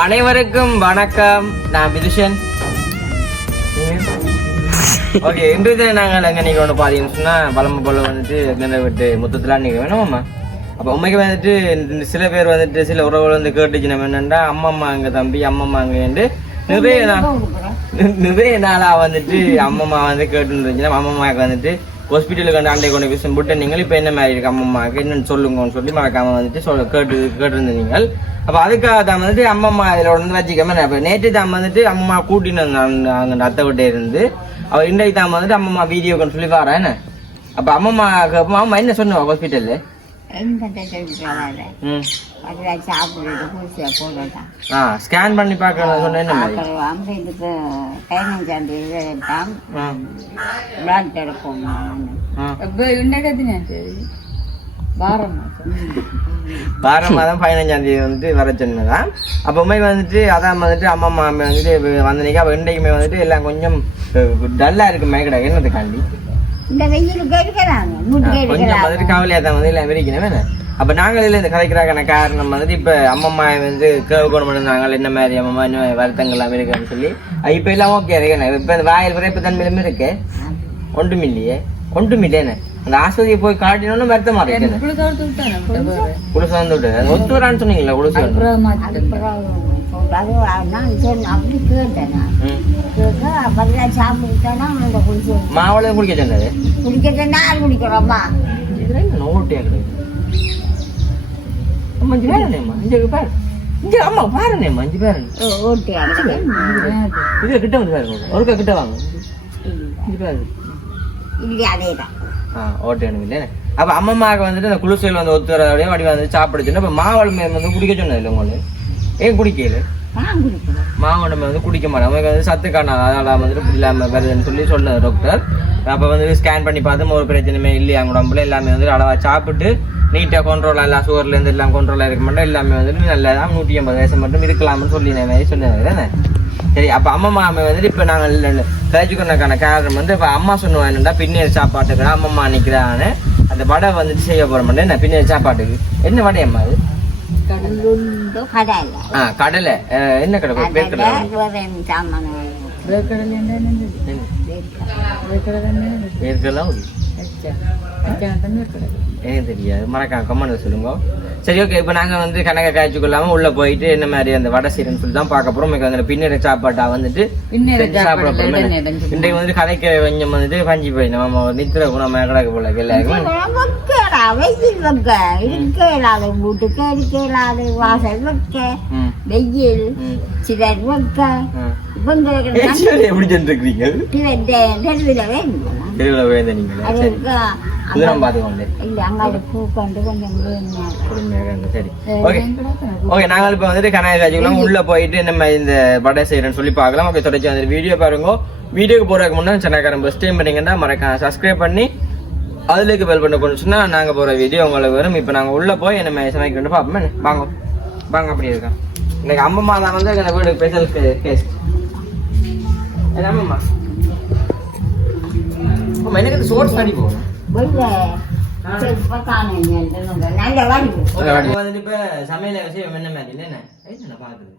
அனைவருக்கும் வணக்கம். நான் விதுஷன். ஓகே இன்றைய நாங்கள் எங்கே நீங்கள் ஒன்று பார்த்தீங்கன்னு சொன்னால் பழம்பு போல வந்துட்டு எங்கே விட்டு மொத்தத்தில் நீங்கள் வேணுமாம்மா அப்போ உண்மைக்கு வந்துட்டு சில பேர் வந்துட்டு சில உறவுகள் வந்து கேட்டுச்சு நம்ம என்னென்னா அம்மம்மா அங்கே தம்பி அம்மம்மா அங்கேன்ட்டு நிறைய நிறைய நாளாக வந்துட்டு அம்மம்மா வந்து கேட்டுன்னு இருந்துச்சுன்னா அம்மம்மாவுக்கு வந்துட்டு ஹாஸ்பிட்டலுக்கு வந்து அண்டை கொண்டு போய் புட்டு நீங்கள் இப்போ என்ன மாதிரி இருக்கு அம்மம்மாவுக்கு? என்னன்னு சொல்லுங்கன்னு சொல்லி மறக்காம வந்துட்டு சொல்ல கேட்டு கேட்டிருந்தீங்க அப்போ அதுக்காக தான் வந்துட்டு அம்மம்மா இதில் வந்து வச்சுக்காம இப்போ நேற்று தான் வந்துட்டு அம்மம்மா கூட்டின்னு அங்கே அத்தை விட்டே இருந்து அவள் இன்றைக்கு தான் வந்துட்டு அம்மம்மா வீடியோ கொண்டு சொல்லி வரேன் அப்போ அப்போ அம்மா என்ன சொன்னோம் ஹாஸ்பிட்டலில் ஸ்கேன் பண்ணி பார்க்கணும் சொன்னேன் வந்து இதுக்கு பதினஞ்சாம் தேதி தான் எடுப்போம் வாரம் மாதம் பதினஞ்சாம் தேதி வந்து வர சொன்னதான் அப்போ உண்மை வந்துட்டு அதான் வந்துட்டு அம்மா மாமி வந்துட்டு வந்தனைக்கு அப்போ இன்றைக்குமே வந்துட்டு எல்லாம் கொஞ்சம் டல்லாக இருக்குமே கிடையாது என்னதுக்காண்டி இந்த வெயிலுக்கு எடுக்கிறாங்க கொஞ்சம் கவலையாக தான் வந்து எல்லாம் விரிக்கணும் வேணும் அப்போ நாங்கள் இல்லை இந்த கதைக்கிறாக்கான காரணம் வந்துட்டு இப்போ அம்மம்மா வந்து கேவ் கொண்டு இருந்தாங்க என்ன மாதிரி அம்மம்மா இன்னும் வருத்தங்கள்லாம் இருக்குன்னு சொல்லி. இப்போ எல்லாம் ஓகே இருக்கேன் இப்போ இந்த வாயில் விரைப்பு தன்மையிலுமே இருக்கு. ஒன்றும் இல்லையே. ஒன்றும் இல்லையே அந்த ஆஸ்பத்திரியை போய் காட்டினோன்னு வருத்தமா இருக்கு குளிக்க கொடுத்து விட்டானே? குளிசு வந்து விட்டு ஒத்து வரான்னு சொன்னீங்களா குளிசு சொன்னது குடிக்கிறது நான் குடிக்கிறோம்மா இதுல என்ன ஓட்டியா கிடையாது. அம்மா அஞ்சு பேர் அம்மா. இங்க பாரு. இங்க அம்மா பாருண்ணேம்மா அஞ்சு பேர் ஓட்டி இது கிட்ட வந்து பாருங்க ஒருக்கா. கிட்ட வாங்க. இங்க பாரு. இல்லை அதே தான் ஆ ஓட்டு இல்லை அப்ப அம்மம்மாவுக்கு வந்துட்டு அந்த குளிசையில் வந்து ஒத்து வரக்கூடிய வடி வந்து சாப்பிட சொன்னா இப்ப மாவளமே வந்து குடிக்க சொன்னது இல்லை உங்களுக்கு? ஏன் குடிக்கல? நான் வந்து குடிக்க மாட்டேன் அவங்களுக்கு வந்து சத்து காரணம். அதெல்லாம் வந்துட்டு இப்படி இல்லாமல் வருதுன்னு சொல்லி சொன்னது டாக்டர் அப்போ வந்து ஸ்கேன் பண்ணி பார்த்து ஒரு பிரச்சனையுமே இல்லையா அவங்க உடம்புல? எல்லாமே வந்து அளவாக சாப்பிட்டு நீட்டாக கொண்ட்ரோலாக எல்லாம் சுகர்லேருந்து எல்லாம் கொண்ட்ரோலாக இருக்க மாட்டோம். எல்லாமே வந்துட்டு நல்லா தான் நூற்றி ஐம்பது வயசு மட்டும் இருக்கலாம்னு சொல்லி நான் மாதிரி சொன்னது தானே சரி அப்போ அம்மா மாமே வந்துட்டு இப்போ நாங்கள் கழிச்சுக்கொண்டக்கான காரணம் வந்து இப்போ அம்மா சொன்னுவா என்னடா பின்னேர் சாப்பாட்டுக்கு அம்மம்மா நிற்கிறான்னு அந்த வடை வந்துட்டு செய்ய போகிற மாட்டேன் என்ன? பின்னேர் சாப்பாட்டுக்கு. என்ன வடை அம்மா அது கடலை ஆ கடலை என்ன கடலை வேர்க்கடலை வேர்க்கடலை என்ன தான் வேர்க்கடலை ஏன் தெரியாது. மறக்காம கமெண்ட் சொல்லுங்க. சரி ஓகே இப்போ நாங்கள் வந்து கணக்கை காய்ச்சி கொள்ளாம உள்ள போயிட்டு என்ன மாதிரி அந்த வடை சீரன்னு சொல்லி தான் பார்க்க போகிறோம் உங்களுக்கு அந்த பின்னர சாப்பாட்டா வந்துட்டு சாப்பிட இடஞ்சு இன்றைக்கு வந்து கதைக்க கொஞ்சம் வந்துட்டு பஞ்சு போய் நம்ம நித்திர குணம் கிடக்க போல எல்லாருக்கும். வீட்டுக்கு இருக்கலாது வாசல் வைக்க. ம். வெயில். ம். சிலர் வைக்க. ம். இவங்க ஏன் எப்படி சென்றிருக்கிறீங்க தெருவில் வேணும் தெருவில் போயிருந்த நீங்களா அது சரி. இருக்கா? குதிரம் ஓகே ஓகே நாங்கள் இப்போ வந்துட்டு கனக காட்சிக்குலாம் உள்ள போயிட்டு நம்ம இந்த வடை செய்யறேன்னு சொல்லி பார்க்கலாம். அப்படி தொடர்ச்சி அந்த வீடியோ பாருங்க. வீடியோக்கு போறதுக்கு முன்னாடி சென்னைக்காரன் ஃபஸ்ட் டைம் பண்ணீங்கன்னா மறக்காம சப்ஸ்கிரைப் பண்ணி அதுலேக்கு பெல் பண்ண கொண்டு சொன்னா நாங்க போற வீடியோ உங்களுக்கு வரும். இப்போ நாங்க உள்ள போய் நம்ம சமைக்க கொண்டு பார்ப்போம் என்ன? வாங்க. வாங்க அப்படி இருக்கோம் இன்னைக்கு அம்மம்மா தான் வந்து எங்க வீடு ஸ்பெஷல் கேஸ்ட் என்ன அம்மம்மா அம்மா எனக்கு சோர்ஸ் அடி போகும் வந்துட்டு இப்ப சமையல விஷயம் என்ன மாதிரி? பாக்குது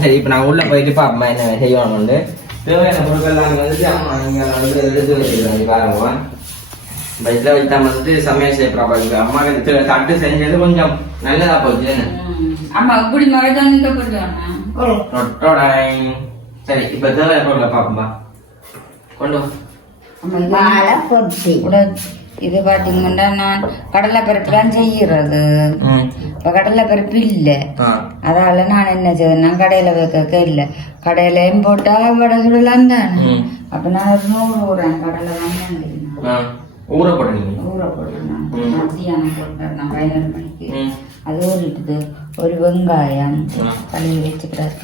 சரி இப்ப நான் உள்ள போயிட்டு பாப்பா என்ன வந்து. தேவையான பொருட்கள் வந்துட்டு அம்மா இங்க எடுத்து வச்சுக்கிறாங்க பாருங்க சமையல் செய்யப்படுறாங்க அம்மா தட்டு செஞ்சது கொஞ்சம் நல்லதா போச்சு என்ன? அம்மா? இப்படி மறைதான். சரி இப்ப தேவையான பொருட்களை பாப்போம்பா கொண்டு வாழை பொரிசி கூட இது பாத்தீங்கன்னா நான் கடலை பருப்பு தான் செய்யறது. இப்ப கடலை பருப்பு இல்லை. ஆ. அதால நான் என்ன செய்தேன்னா கடையில வைக்க இல்லை. கடையிலையும் போட்டா வடை சுடலாம் தானே. அப்ப நான் ஒரு நூறு ஊறேன் கடலை வாங்கினேன் ஆ. ஊற போடுறீங்க ஊற போடுறேன். மத்தியானம் போட்டேன். நான் பதினொரு மணிக்கு அது ஊறிட்டுது. ஒரு வெங்காயம். கழுவி வச்சுக்கிறாரு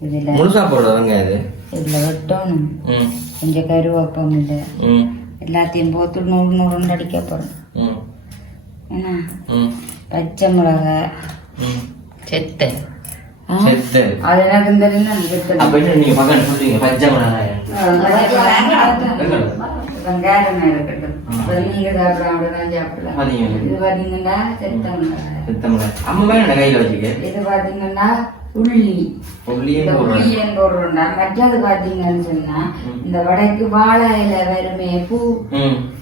இதுல முழுசா போடுறதுங்க இது? இதுல வெட்டணும். ம். கொஞ்சம் கருவேப்பம் இல்லை. ம். எல்லாத்தையும் போட்டு நூறு நூறு அடிக்க போறேன் ம். என்ன ம். பச்சை மிளகாய் ம். செத்தை. அது என்ன வெங்காயம் இருக்கட்டும் நீங்க சாப்பிடலாம். சாப்பிடலாம் இது செத்த அம்மா கையில வச்சுக்க? இது போடுறேன் உள்ளியன் போடுறோம்னா மற்றது பாத்தீங்கன்னு சொன்னா இந்த வடைக்கு வாழை இலை வருமே பூ.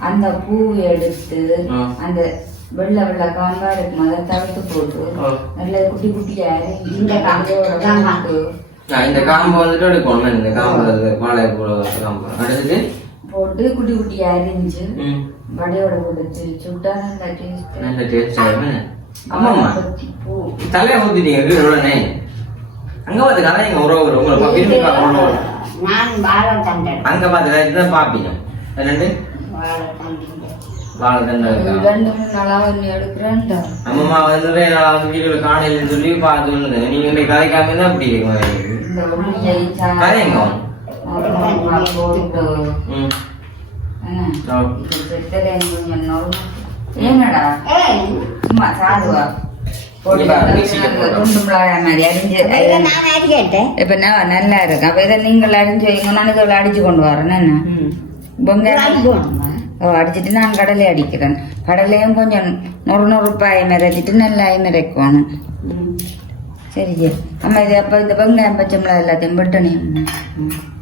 அந்த பூ எடுத்து. அந்த வெள்ளை வெள்ளை காம்பா இருக்கும் அதை தவிர்த்து போட்டு. நல்ல குட்டி குட்டியா இந்த காம்போட இந்த காம்பு வந்துட்டு எடுக்கணும் இந்த காம்பு வாழை காம்பு. போட்டு குட்டி குட்டியா அரிஞ்சு வடையோட போட்டு சுட்டா நல்ல டேஸ்ட் நல்ல டேஸ்ட் ஆகும். ஆமாம்மா. தலையை ஊத்திட்டீங்க உடனே அங்க பார்த்து கதை எங்க உறவு உங்களை விரும்பி பார்க்கணும் நான் வாழை தண்டேன் அங்க பார்த்து இதுதான் பாப்பீங்க. வாழை இருக்கா? ரெண்டு மூணு நாளா அம்மா வந்து நான் காணையில சொல்லி பார்த்து நீங்க இந்த கதைக்காம தான் அப்படி இருக்கும் என்னடா? ஏய். சும்மா சாதுவா? இப்ப நான் நல்லா இருக்கு அப்ப இதை நீங்கள் அரிஞ்சு வைங்க. நான் இதை அடிச்சு கொண்டு வரேன். என்ன? வெங்காயம் ஓ, அடிச்சிட்டு நான் கடலை அடிக்கிறேன். கடலையும் கொஞ்சம் நொறு நொறுப்பாயை மிதச்சிட்டு நல்லா மிதக்கணும் சரி சரி. அம்மா இது அப்ப இந்த வெங்காயம் பச்சை எல்லாத்தையும் வெட்டணே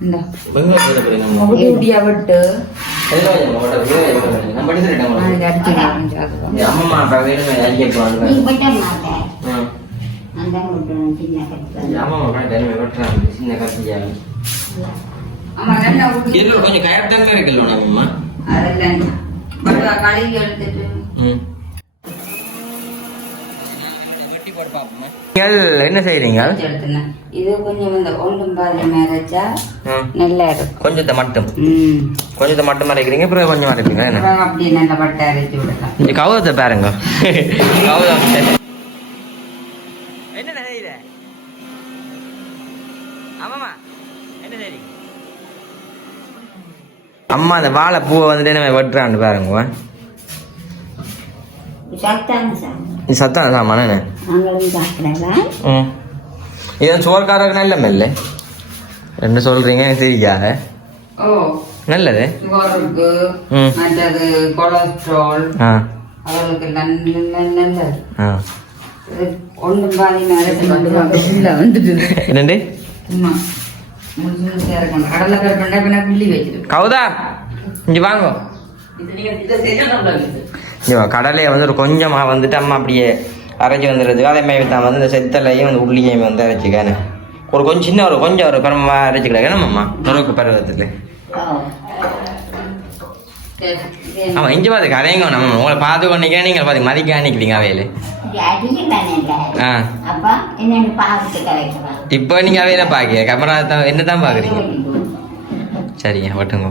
இந்த. குட்டியா விட்டு. நம்ம ஆமா நல்லா ஊத்தி இதுல கொஞ்சம் கயத்தன்மை இருக்குல்ல அம்மா அதெல்லாம் கழுவி எடுத்துட்டு என்ன? எடுத்துனேன் இது கொஞ்சம் இந்த ஒன்றும் பாதி. நல்லா இருக்கும் கொஞ்சத்தை மட்டும் கொஞ்சத்தை மட்டும் அரைக்கிறீங்க அப்புறம் கொஞ்சம் அரைப்பீங்க அப்படியே நல்லா பட்டை அரைச்சி விடலாம் கவுதத்தை பாருங்க. கவுதம் என்ன செய்யற ஆமாமா என்ன செய்றீங்க அம்மா அந்த வாழைப்பூவை வந்துட்டு நம்ம வெட்டுறான்னு பாருங்க சத்தான சாமான. ம். இதான் சோர்காரருக்கு நல்ல மெல்ல. என்ன சொல்றீங்க? தெரியாத ஓ. நல்லது. மற்றது கொலஸ்ட்ரால். அவர்களுக்கு நல்லது ஒன்றும் பாதி நேரத்தில் வந்துட்டு என்னண்டு கடலை கருப்பண்டா பின்ன கிள்ளி வச்சிருக்கு கவுதா. இங்க வாங்க. கடலையை வந்து ஒரு கொஞ்சமா வந்துட்டு அம்மா அப்படியே அரைச்சி வந்துடுறது அதே மாதிரி தான் வந்து இந்த செத்தலையும் வந்து உள்ளியையும் வந்து அரைச்சிக்கானே. ஒரு கொஞ்சம் சின்ன ஒரு கொஞ்சம் ஒரு பரமமா அரைச்சிக்கிடாங்க என்னம்மா நுறுக்கு பருவத்தில் ஆமா இங்க பாத்து கரையங்க நம்ம உங்களை பார்த்து கொண்டிக்க நீங்க பாத்து மதிக்க அன்னைக்கிறீங்க அவையில. ஆ. பார்த்து இப்போ நீங்க அவையில பாக்க கேமரா தான் என்ன தான் பாக்குறீங்க சரிங்க வட்டுங்க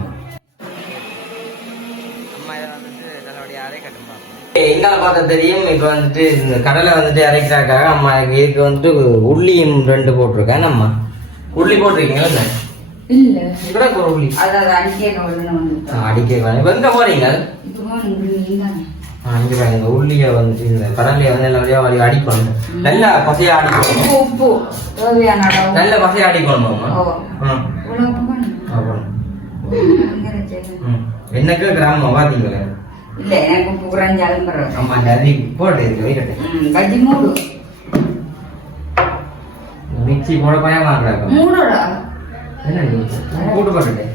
எங்களை பார்க்க தெரியும் இப்போ வந்துட்டு இந்த கடலை வந்துட்டு அரைக்கிறாக்காக அம்மா இதுக்கு வந்துட்டு உள்ளியும் ரெண்டு போட்டிருக்கேன் அம்மா? உள்ளி போட்டிருக்கீங்களா என்ன? கூட ஒரு உள்ளி. அடிக்கே. இப்ப எங்க போறீங்க? பாருங்க உள்ளியை வந்துட்டு இந்த கடலையை வந்து நல்லபடியா வடி அடிக்கணும் நல்லா பசையா அடிக்கணும் உப்பு நல்ல பசையா அடிக்கணும். அப்புறம். என்னக்கு கிராமம் பாத்தீங்களா? இல்ல எனக்கு உப்பு குறைஞ்சாலும் பரவாயில்ல அம்மா ஜல்லி போட்டு இருக்கு வைக்கட்டு ம், பஜ்ஜி மூடு மிக்சி போட பயமா இருக்கிறாங்க மூடோடா என்ன நீ? கூட்டு போட்டுட்டேன்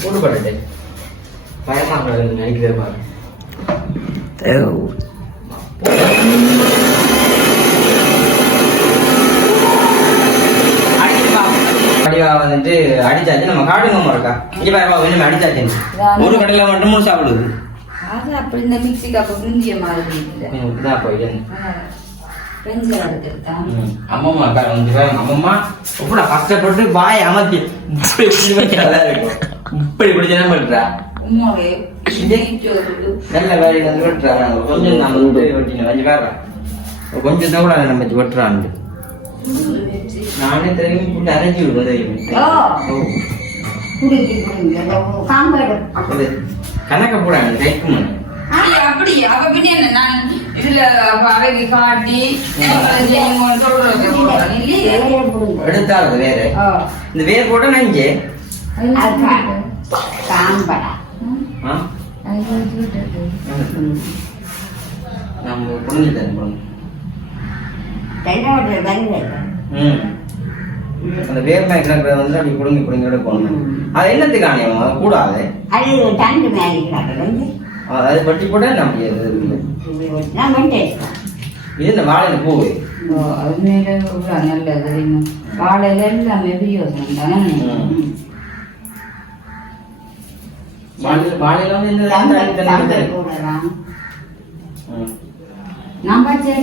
கூட்டு போட்டுட்டேன் பயமா இருக்கிறது நினைக்கிறே பாரு வடிவா வந்துட்டு அடிச்சாச்சு. நம்ம காட்டுங்க இருக்கா இங்க பாருப்பா வேணும் அடிச்சாச்சு. ஒரு கடையில மட்டும் மூணு சாப்பிடுது அது அப்படி இந்த மிக்ஸி கப்பு குந்திய மாதிரி இப்படிதான் போய் அம்மம்மா வந்து அம்மம்மா இப்படி கஷ்டப்பட்டு வாய் அமர்த்தி இப்படி இப்படி வச்சாதான் இருக்கும். இப்படி தானே பண்றா? நல்ல வேலை வந்து கொஞ்சம் நம்ம வச்சு பாரு கொஞ்சம் தான் கூட நம்ம வச்சு வெட்டுறான்னு நானே தெரியும் புட்டு அரைஞ்சி இது கணக்க போடாங்க அப்படி அவ பின்ன நான் இதுல அவைக்கு காட்டி வேற. இந்த வேர் போட்டா நஞ்சு நம்ம புரிஞ்சுட்டேன் புரிஞ்சு அந்த வேர் மேய்க்கிறது வந்து அப்படி குடுங்கி குடுங்கி எடுக்கணும் அது என்னத்துக்கு ஆணையம் கூடாது. அது தண்டு மேலே அது பட்டி போட்டா நம்ம இது இல்லை. நான் வந்துட்டேன் இது இந்த வாழையில பூ. அது மேல உள்ள நல்ல தெரியுமா வாழையில எல்லாமே வாழையில வந்து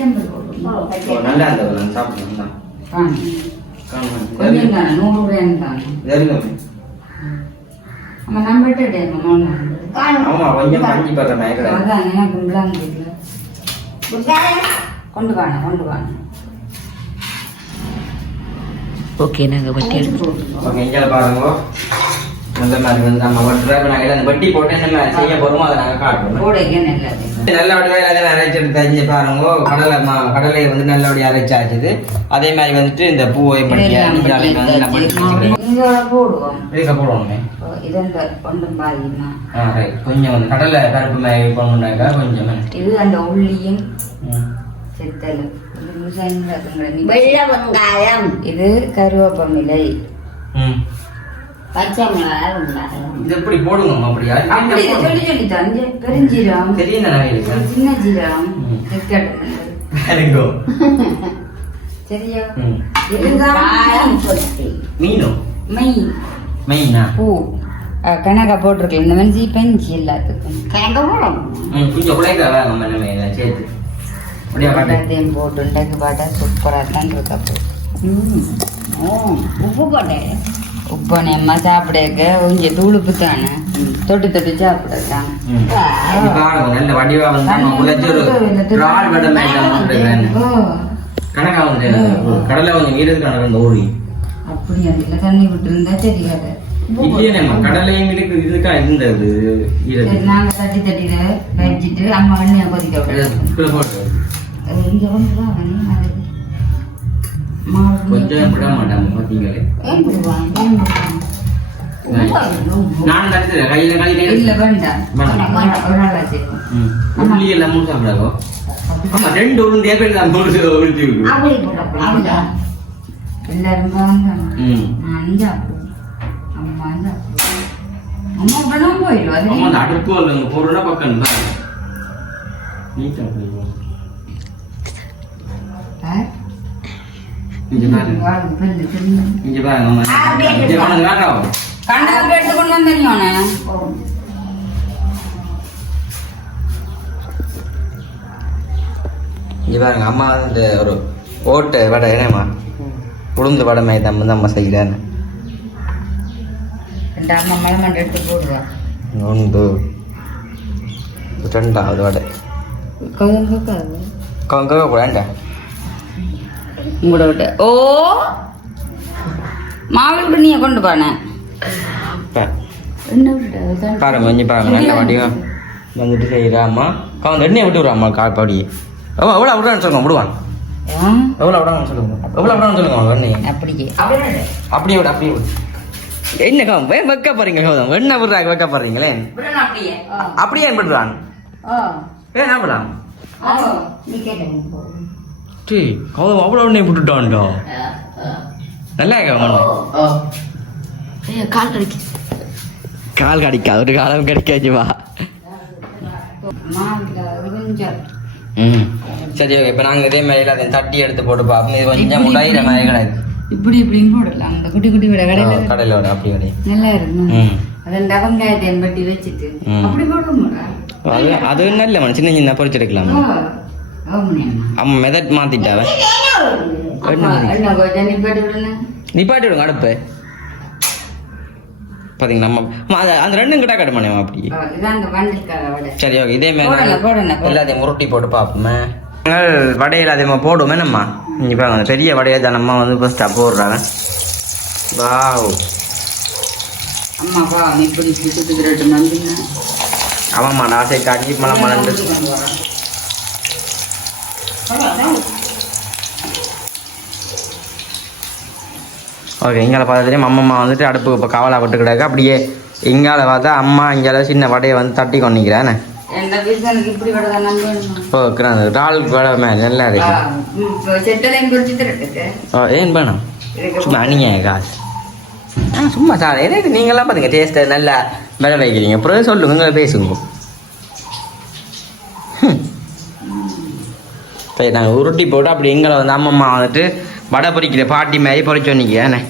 இந்த நல்லா இருந்தது நான் சாப்பிட்டேன் தான் கொண்டு கொண்டு ஓகே நாங்கள் வட்டி எடுப்போம் ஓகே இங்கே பாருங்க அந்த மாதிரி வந்து நம்ம வெட்டுறோம் நாங்கள் அந்த வட்டி போட்டு என்ன செய்ய போகிறோமோ அதை நாங்கள் காட்டுறோம் நல்லபடியாக அதே அரைச்சி எடுத்து அரிஞ்சு பாருங்க. கடலை மா கடலை வந்து நல்லபடியாக அரைச்சாச்சுது. அதே மாதிரி வந்துட்டு இந்த பூவை அரைச்சி. இதோட போடுவோம். கொஞ்சம் வந்து கடலை பருப்பு மாதிரி போடணுன்னாக்கா கொஞ்சம் இது அந்த உள்ளியும் வெள்ளை வெங்காயம். இது கருவேப்பமிலை ம் பச்சை மிளகாய் வெங்காயம் இது எப்படி போடுங்க அப்படி அப்படி சொல்லி பெருஞ்சீரம் சின்ன ஜீரம் சரியா ம். இதுதான் காயம் பொட்டி மீனும் மெய் மெயினா பூ. கணக்கா போட்டிருக்கல. இந்த மாதிரி பெஞ்சு எல்லாத்துக்கும். கிழங்கு போடணும். ம் கொஞ்சம் உழைக்க வேணும் நம்ம என்ன சேர்த்து. அப்படியே பாட்டு? எல்லாத்தையும் போட்டு உண்டாக்கி சூப்பராக தான் இருக்கா பூ. ம். ஓ, உப்பு போட்டேன். உப்பு அம்மா சாப்பிடக்க கொஞ்சம் தூளுப்பு தானே தொட்டு தொட்டு சாப்பிடத்தான் நல்ல வடிவா வந்து நம்ம. கணக்கா வந்து கடலை ஈரது கணக்கு அந்த ஊறி அப்படி அதில் தண்ணி விட்டுருந்தா தெரியாது. இல்லையே நம்ம கடலையும் இருக்கு இதுக்கா இருந்தது நாங்கள் தட்டி தட்டி வச்சுட்டு அம்மா எண்ணெய் கொதிக்க விடுறது இதுக்குள்ள போட்டு. இங்கே வந்து வா, நீ அது. மாவு கொஞ்சம் விட மாட்டாங்க பார்த்தீங்களே. நான் தடுத்து கையில கையில. இல்ல வேண்டாம். உள்ளி எல்லாம் சாப்பிடாதோ? ஆமா ரெண்டு உருண்டையா நான் உருட்டி எல்லாரும் அடுப்பு பொருளா பக்கம் நீட்டா இங்க பாருங்க இங்க பாருங்க அம்மா. இந்த ஒரு ஓட்டை வடை என்னம்மா உளுந்து வடை மாதிரி தான் வந்து அம்மா செய்கிறேன் ரெண்டு அம்மா மலை மண்டை எடுத்து ஒன்று ரெண்டாவது வடை கங்க கூடாண்டா உங்களோட விட்டு. ஓ மாவில் நீ கொண்டு போனேன் என்ன பாருங்க கொஞ்சம் பாருங்க நல்ல வடிவம் வந்துட்டு செய்கிறா அம்மா. கவுந்து எண்ணெய் விட்டு விடுறா அம்மா காப்பாடி எவ்வளோ எவ்வளோ விடுறான்னு சொல்லுங்க விடுவான் எவ்வளோ விடான்னு சொல்லுங்க எவ்வளோ விடான்னு சொல்லுங்க அவங்க எண்ணெய். அப்படியே. அப்படியே விடு அப்படியே விடு. என்ன கவம் வே வைக்க போறீங்க கௌதம் என்ன விடுறாங்க வைக்க போறீங்களே? அப்படியே. விடுறான் ஏன் நீ கேட்டேன் டீ கௌதம் அவ்வளோ எண்ணெய் விட்டுட்டான்டா நல்லா கவனம் கால் கடிக்கு. கால் கடிக்கா ஒரு காலம் கிடைக்காச்சு வா. மாவில் கொஞ்சம் ம். சரி ஓகே இப்போ நாங்கள் இதே மாதிரி எல்லாத்தையும் தட்டி எடுத்து போட்டு பார்ப்போம். இது கொஞ்சம் உடையிற மாதிரி கிடக்கு இப்படி இப்படின்னு போடலாம். அந்த குட்டி குட்டி விட கடையில கடையில் வர அப்படி கடை நல்லா இருக்கும்? ம். அதன் வெங்காயத்தை எம்பட்டி வச்சுட்டு. அப்படி போடுவோம்டா அது அது நல்ல மன சின்ன சின்ன பொறிச்சு அம்மா மெதட் மாத்திட்டாவ என்ன கொஞ்சம் நிப்பாட்டி விடுங்க அடுப்பு அம்மா, அது- அந்த ரெண்டும் கிட்ட கட்டுமானேமா அப்படி சரி ஓகே இதே மாதிரி. எல்லாத்தையும் உருட்டி போட்டு பார்ப்போமே நாங்கள் வடையில் அதிகமாக போடுவோமே நம்ம இப்போ அந்த பெரிய வடையை தான் நம்ம வந்து ஃபஸ்ட்டாக போடுறாங்க வாவ் அம்மா பா இப்படி சுட்டு ரெண்டு மந்தினா ஆமாம்மா நான் ஆசை காட்டி மலம் மலர்ந்து ஓகே இங்கால பார்த்ததுலேயும் அம்மம்மா வந்துட்டு அடுப்பு இப்போ கவலை விட்டு கிடக்கு அப்படியே இங்கால பார்த்தா அம்மா இங்கால சின்ன வடையை வந்து தட்டி கொண்டிக்கிறானே எந்த வீட்டுக்கு இப்படி வடை மேலே நல்லா இருக்கு. ஓ ஏன் வேணும் சும்மா நீங்கள் காசு. ஆ சும்மா சார் எனக்கு நீங்களாம் பார்த்துங்க டேஸ்ட்டை நல்லா விலை வைக்கிறீங்க. அப்புறம் சொல்லுங்க பேசுங்க. சரி நாங்கள் உருட்டி போட்டு அப்படி எங்களை வந்து அம்மம்மா வந்துட்டு வடை பொரிக்கிற பாட்டி மாதிரி பொறிச்சு வந்திக்கிறேன்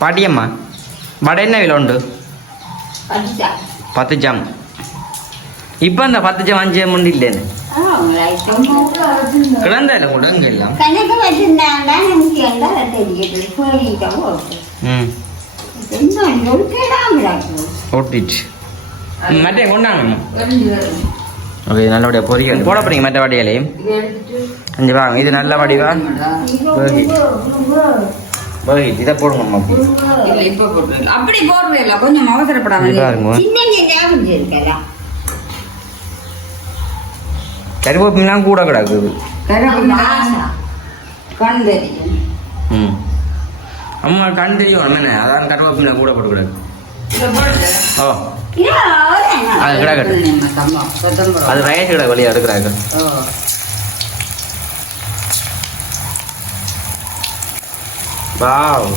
பாட்டியம்மா வடை என்ன விலை உண்டு? பத்து ஜாம் இப்போ அந்த பத்து ஜாம் அஞ்சு முண்டு இல்லைன்னு கிடந்தா இல்லை கூட இங்கே இல்லை கணக்கு வச்சிருந்தாங்க எனக்கு எல்லாம் தெரியுது. சொல்லிட்டு போட்டு. ம். இன்னும் ஒருக்கிடாமடாக்கு ஓட்டிச்சு மட்டை கொண்டாங்க ஓகே நல்லபடியாக பொரிக்க போட போறீங்க மற்ற வடிகளையும் அஞ்சு வாங்க இது நல்ல வடிவா? பர்கிட் இதை போடுங்க அப்படி. கொஞ்சம் அவசரப்படாம கருவேப்பிலாம் கூட கிடக்குது கண் தெரியும். அம்மா கண் தெரியும் என்ன அதான் கருவேப்பிலை கூட போட்டு கிடக்கு. ஓ அது தம்மா, கொத்தமல்லி. அது ரைஸ் கிடக்கு வழியாக எடுக்கிறாங்க. வாவ்.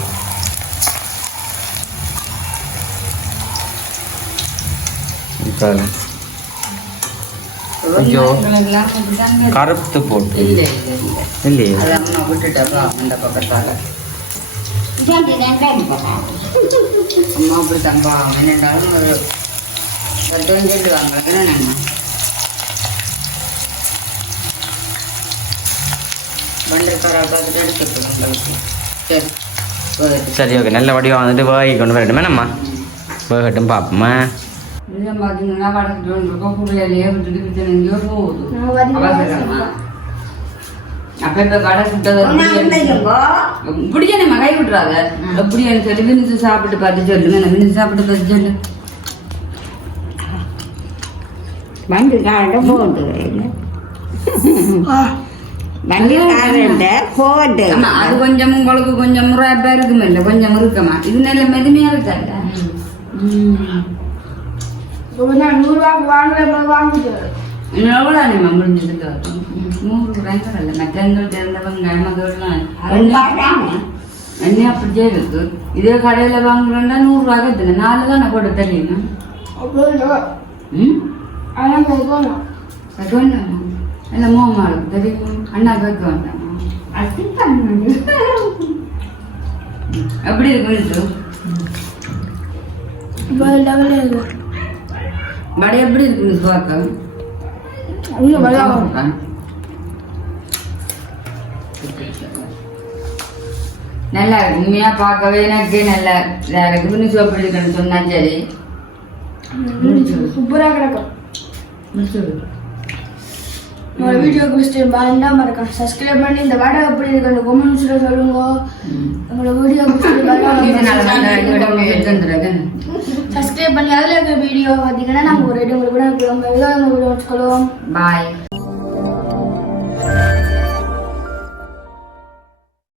ஐயோ. கருத்து போட்டு இல்ல, இல்ல, இல்ல. இல்லையே விட்டுட்டா அந்த பக்கத்தால அம்மா அப்படி தம்பா என்னென்றாலும் வண்டிருக்காரா பார்த்துட்டு எடுத்துட்டு உங்களுக்கு. சரி ஓகே நல்ல வடிவம் வந்துட்டு வேகி கொண்டு வரட்டுமே நம்ம வேகட்டும் பார்ப்போமா பார்த்தீங்கன்னா விட்டுட்டு விட்டு எங்கேயோ போகுது. அவசரமா அப்ப இப்ப கடை சுட்டது இப்படியே நம்ம கை விட்டுறாத எப்படியான்னு சொல்லி வினிச்சு சாப்பிட்டு பார்த்து சொல்லுங்க. நான் சாப்பிட்டு பார்த்து சொல்லு. போட்டு வண்டிக்காரண்ட போட்டு அது கொஞ்சம் உங்களுக்கு கொஞ்சம் முறைப்பா இருக்குமே இல்லை கொஞ்சம் இருக்குமா இது நல்ல மெதுமையா இருக்கல்ல இன்னும் எவ்வளோ நம்ம முடிஞ்சதுக்கு இருந்த வெங்காயம் அதெல்லாம் என்ன அப்படியே இருக்கு இதே கடையில வாங்குறோம்னா நூறு ரூபாய் கத்துல நாலு தானே போட்டு தெரியுமா ம் கேட்க வேண்டாமா இல்லை மோமாளுக்கு தெரியுமா அண்ணா கேட்க வேண்டாமா எப்படி இருக்கு? வடை எப்படி இருக்கு பார்க்க நல்லா இருக்கு. உண்மையா பார்க்கவே எனக்கு நல்லா இதா இருக்கு இன்னும் எப்படி இருக்குன்னு சொன்னா சரி. சூப்பராக கிடக்கும். உங்களோட வீடியோக்கு மிஸ்டர் பாருந்தா மறக்காம சப்ஸ்கிரைப் பண்ணி இந்த வடை எப்படி இருக்கு கொமெண்ட்ஸ்ல சொல்லுங்க. உங்களோட வீடியோ. சப்ஸ்கிரைப் பண்ணி அதில் இருக்கிற வீடியோ பார்த்தீங்கன்னா நாங்கள் ஒரு ரெண்டு உங்களுக்கு கூட வச்சுக்கொள்வோம் பாய்